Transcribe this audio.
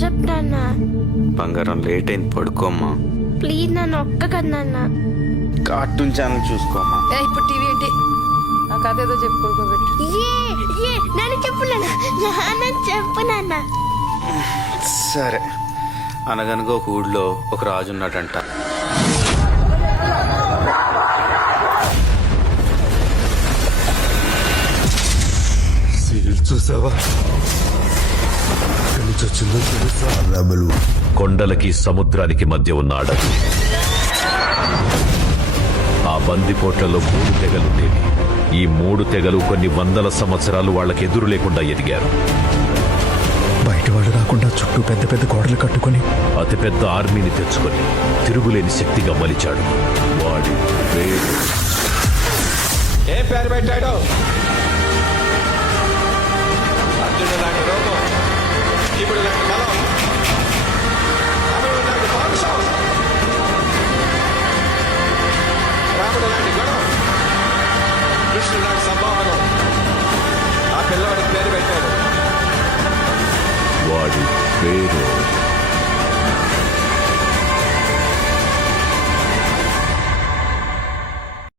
చెప్పు నాన్న. బంగారం లేట్ అయింది, పడుకోమ్మా. ప్లీజ్ నన్ను ఒక్క కదా నాన్న. కార్టూన్ ఛానల్ చూసుకోమ్మా. ఇప్పుడు టీవీ ఏంటి? నా కథ ఏదో చెప్పు, పడుకోబెట్టు. నాన్న చెప్పు నాన్న. నాన్న చెప్పు నాన్న. సరే. అనగనగా ఒక ఊళ్ళో ఒక రాజు ఉన్నాడంట. చూసావా? వచ్చిందో తెలుసా? కొండలకి సముద్రానికి మధ్య ఉన్న అడవి. ఆ బందిపోట్లలో 3 తెగలుండేవి. ఈ 3 తెగలు కొన్ని వందల సంవత్సరాలు వాళ్ళకి ఎదురు లేకుండా ఎదిగారు. బయటవాడు రాకుండా చుట్టూ పెద్ద పెద్ద గోడలు కట్టుకుని అతిపెద్ద ఆర్మీని తెచ్చుకొని తిరుగులేని శక్తిగా మలిచాడు. వాడి పేరు ఏం పేరు పెట్టాడు? అర్జునుడు లాంటి రూపం, ఇప్పుడు లాంటి బలం, అమరుడు లాంటి పౌరుషం, రాముడు లాంటి గుణం, కృష్ణుడు లాంటి సంభావనం. ఆ పిల్లవాడికి పేరు పెట్టాడు. వాడి పేరు